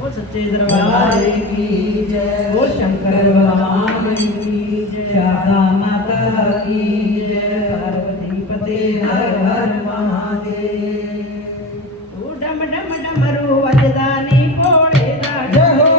वो सच्चे दरबार की जय, वो शंकर भगवान की जय, शारदा माता की जय, पार्वती पते हर हर महादेव। ओ डम डम डमरू वजदानी भोले दा जय हो,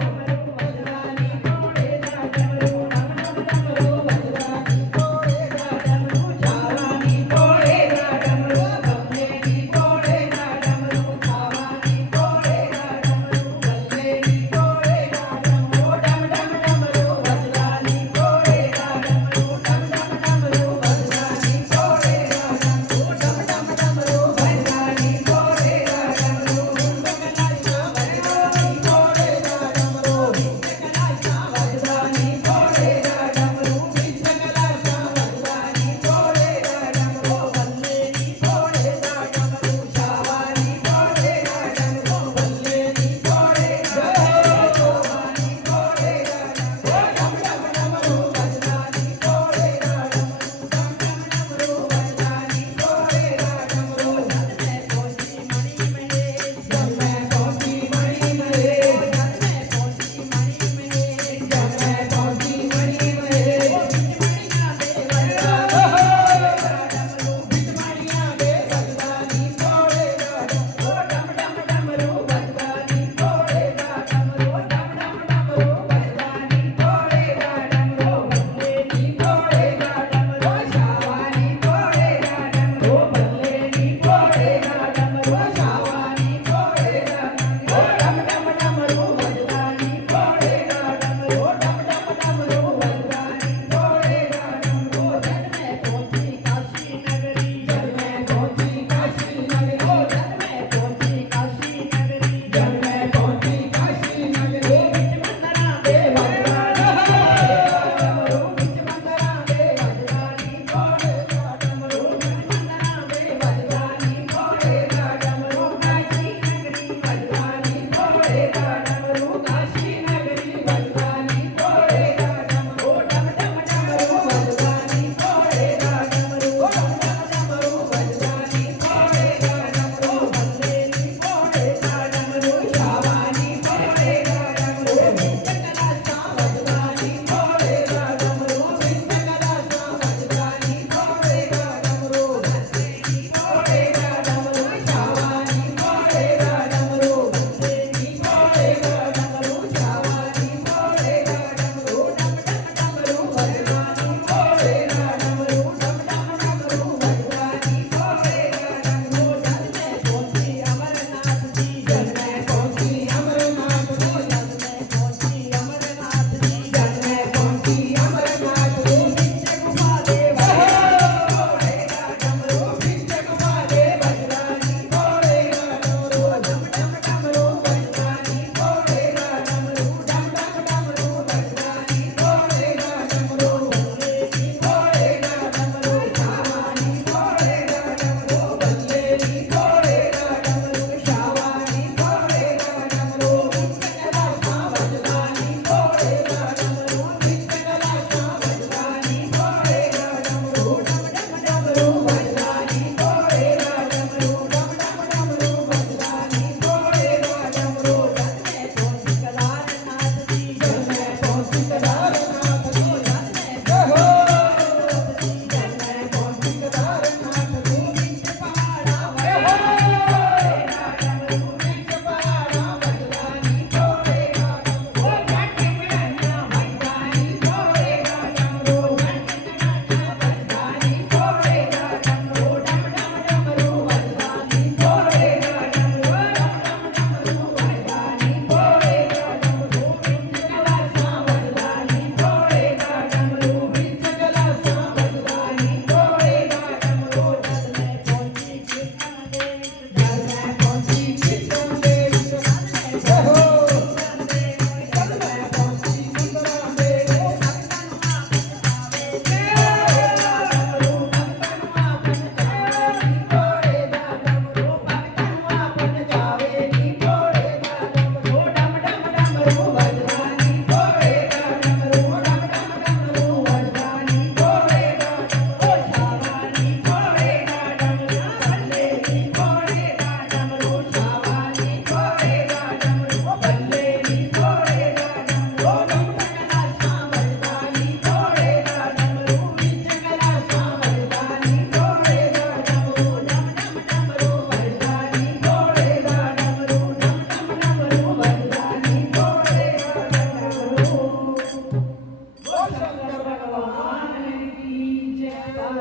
डमरू वजदानी भोले दा डमरू, डम डम डमरू वजदानी भोले दा डमरू, छावानी भोले दा डमरू, बल्लेनी भोले दा डमरू, छावानी भोले दा डमरू, बल्लेनी भोले दा डमरू, डम डम डमरू वजदानी भोले दा डमरू, डम डम डमरू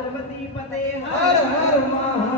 पार्वती पते हर हर महादेव।